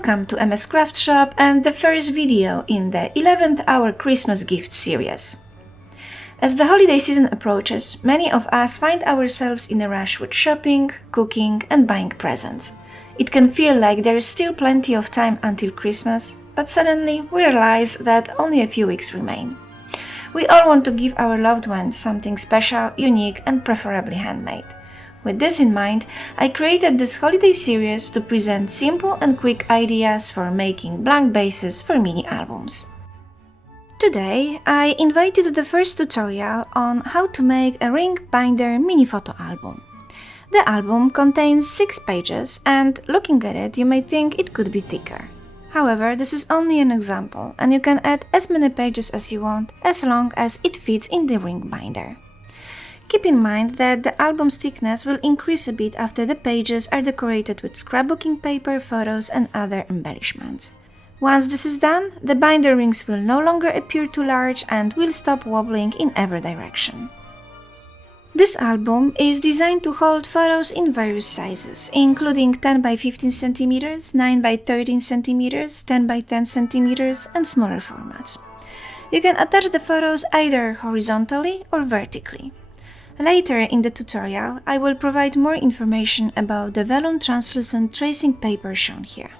Welcome to MS Craftshop and the first video in the 11th-Hour Xmas Gifts series. As the holiday season approaches, many of us find ourselves in a rush with shopping, cooking and buying presents. It can feel like there is still plenty of time until Christmas, but suddenly we realize that only a few weeks remain. We all want to give our loved ones something special, unique and preferably handmade. With this in mind, I created this holiday series to present simple and quick ideas for making blank bases for mini albums. Today, I invite you to the first tutorial on how to make a ring binder mini photo album. The album contains 6 pages and looking at it, you may think it could be thicker. However, this is only an example and you can add as many pages as you want as long as it fits in the ring binder. Keep in mind that the album's thickness will increase a bit after the pages are decorated with scrapbooking paper, photos and other embellishments. Once this is done, the binder rings will no longer appear too large and will stop wobbling in every direction. This album is designed to hold photos in various sizes, including 10 by 15 cm, 9 by 13 cm, 10 by 10 cm and smaller formats. You can attach the photos either horizontally or vertically. Later in the tutorial, I will provide more information about the Vellum translucent tracing paper shown here.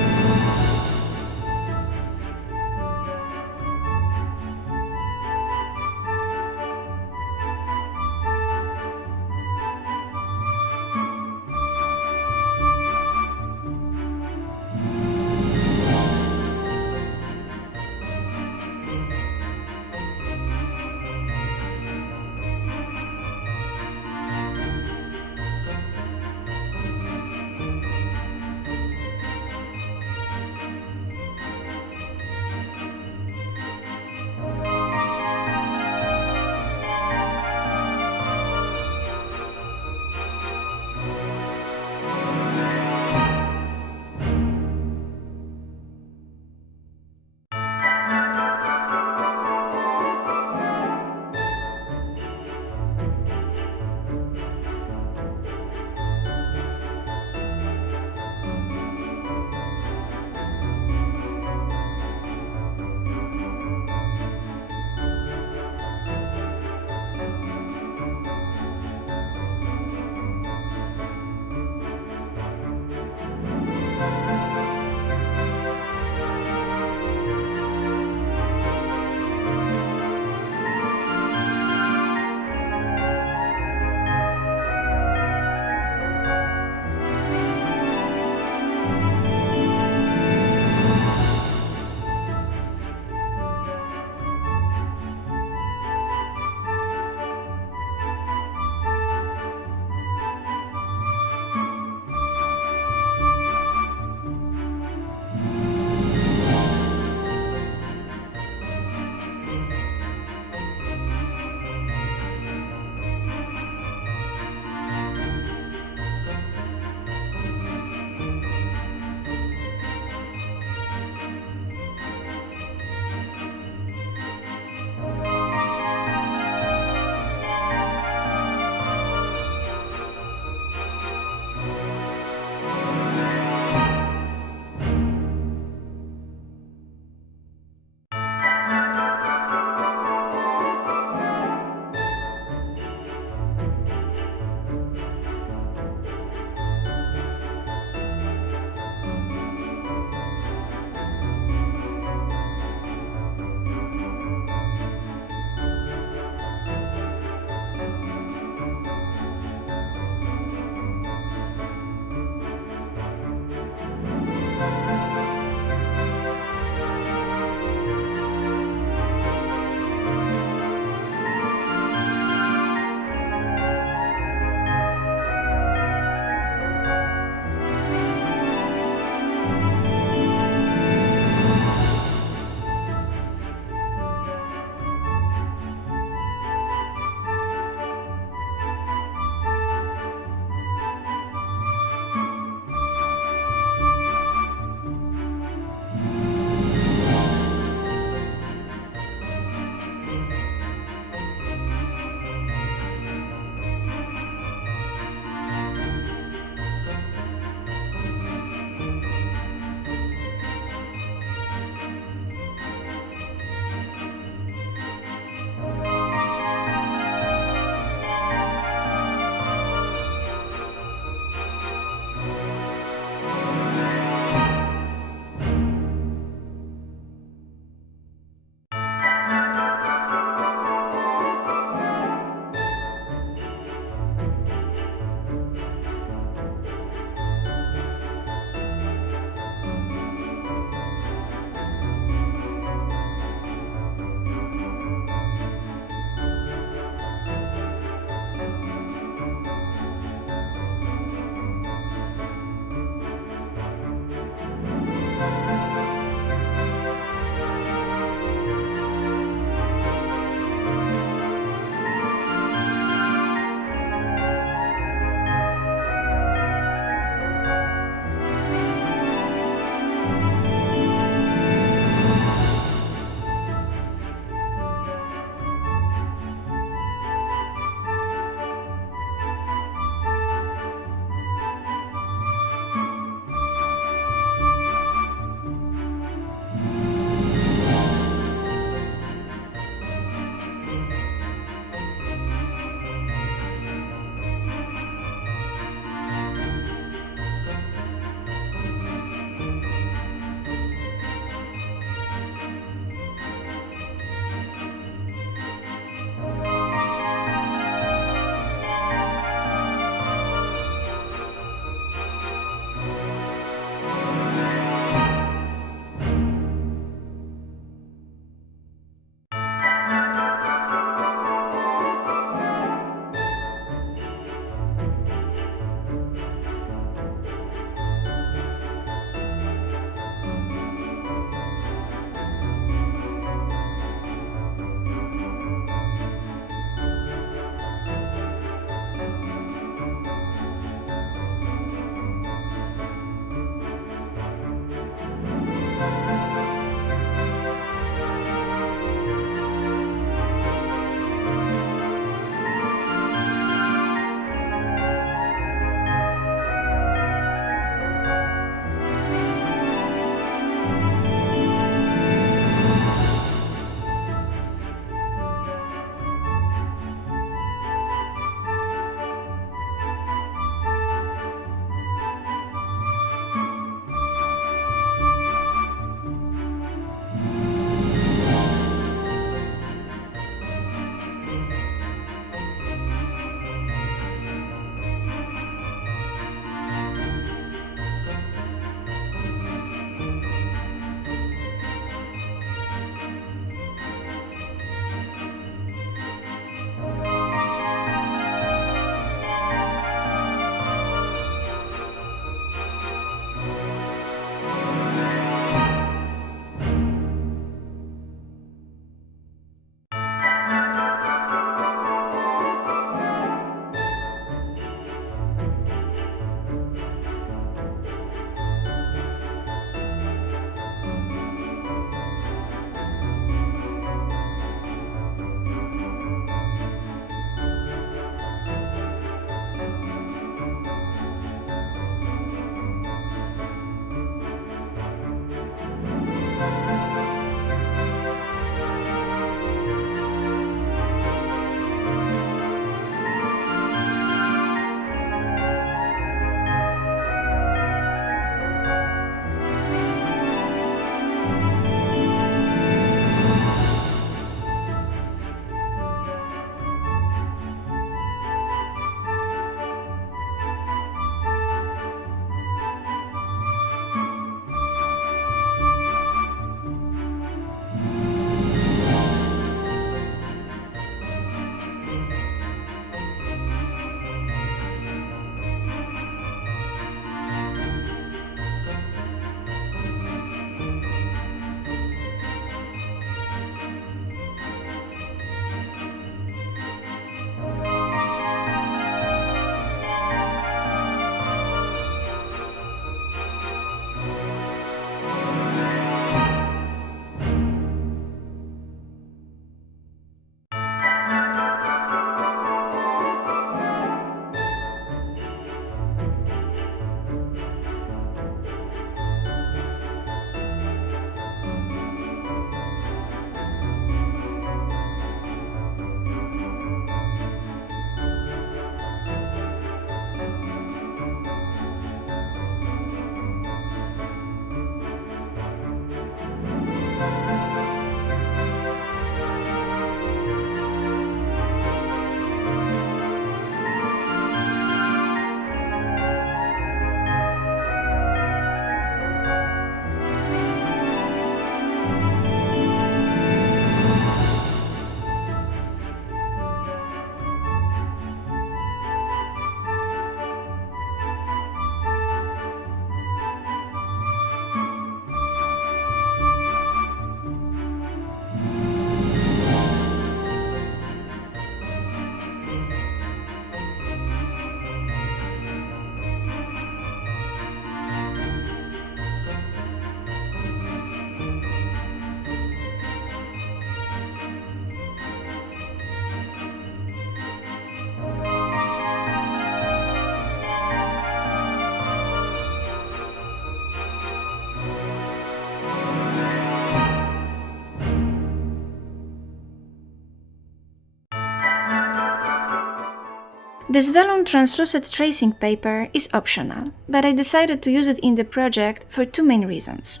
This Vellum translucent tracing paper is optional, but I decided to use it in the project for two main reasons.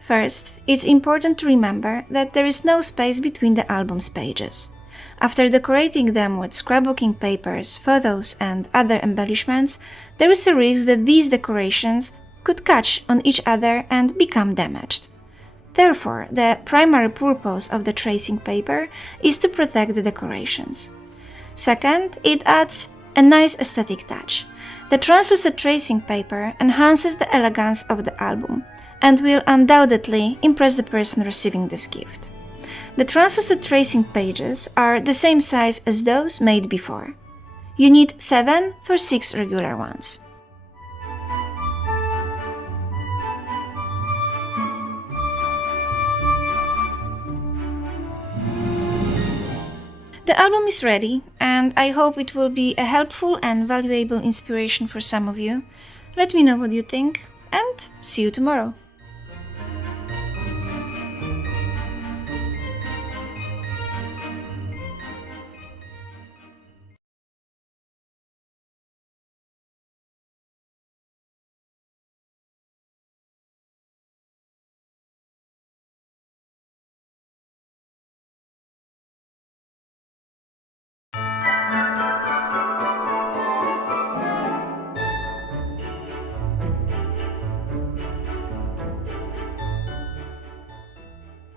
First, it's important to remember that there is no space between the album's pages. After decorating them with scrapbooking papers, photos, and other embellishments, there is a risk that these decorations could catch on each other and become damaged. Therefore, the primary purpose of the tracing paper is to protect the decorations. Second, it adds a nice aesthetic touch. The translucent tracing paper enhances the elegance of the album and will undoubtedly impress the person receiving this gift. The translucent tracing pages are the same size as those made before. You need 7 for 6 regular ones. The album is ready, and I hope it will be a helpful and valuable inspiration for some of you. Let me know what you think, and see you tomorrow.